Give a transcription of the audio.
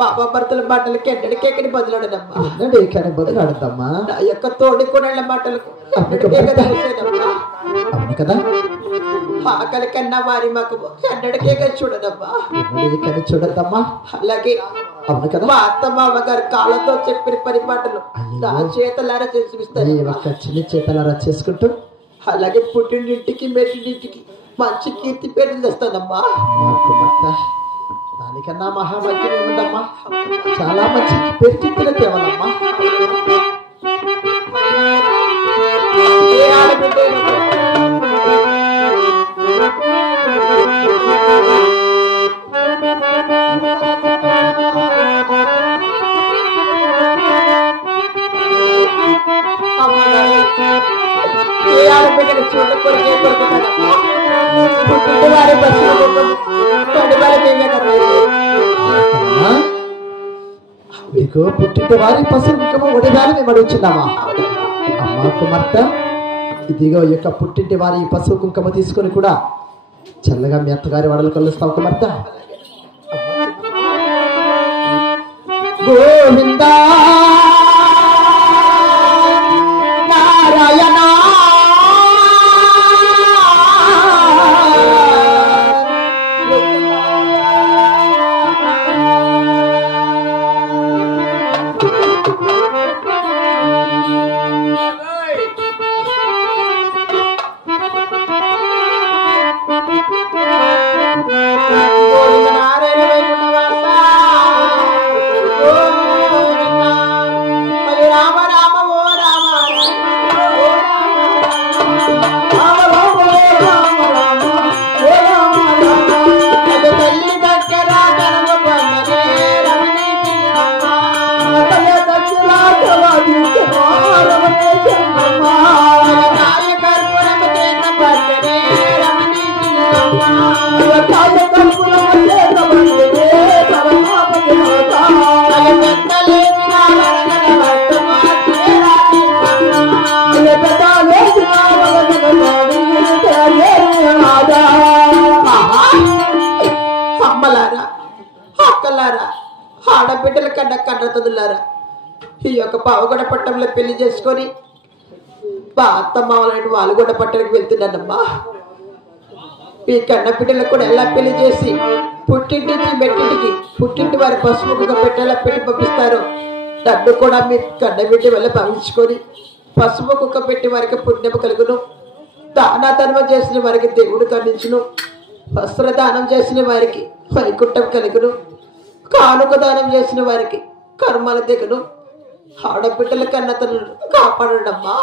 పాప భర్తల మాటలకి ఎక్కడికెక్కడి బదులాడదమ్మా బదులాడదమ్మా నా యొక్క తోడి కొనేళ్ళ మాటలకు అవును కదా ఆకలి కన్నా వారి మాకు ఎన్నడికే చూడదమ్మా చూడద్దమ్మా అలాగే అవును కదా మా అత్త మామగారు కాళ్ళతో చెప్పిన పని మాటలు నా చేతలారా చేసిస్తాను చిన్న చేతలారా చేసుకుంటూ అలాగే పుట్టినింటికి మెట్టినింటికి మంచి కీర్తి పేరు తెస్తానమ్మా దానికన్నా మహాభాగ్యం ఏముందమ్మా చాలా మంచి పేరు కీర్తిలో తేవాలమ్మా మీకు పుట్టిన వారి పశు ముఖము ఒడిగాలి మేము అడుగుచున్నామా అమ్మా కుమార్తె ఇదిగో యొక్క పుట్టింటి వారి ఈ పశువు కుంకుమ తీసుకొని కూడా చల్లగా మీ అత్తగారి వడలు కలుస్తావు కుమార్తె గోవిందా నారాయణ నారాయణ ఆడబిడ్డల కన్నా కన్నతదులారా ఈ యొక్క పావుగడ పట్టణంలో పెళ్లి చేసుకొని మా అత్త మామూలు వాళ్ళు కూడా పట్టణకు వెళ్తున్నానమ్మా. మీ కన్న బిడ్డలకు కూడా ఎలా పెళ్లి చేసి పుట్టింటి నుంచి మెట్టింటికి పుట్టింటి వారి పసుపుగా పెట్టేలా పెట్టి పంపిస్తారు. నన్ను కూడా మీ కన్న బిడ్డ వల్ల భావించుకొని పసుపు కుక్క పెట్టి వారికి పుణ్యము కలుగును. దానాధర్మం చేసిన వారికి దేవుడు కరుణించును. వస్త్రదానం చేసిన వారికి వైకుంఠం కలుగును. కానుక దానం చేసిన వారికి కర్మలు దిగును. ఆడబిడ్డల కన్నతను కాపాడమ్మా.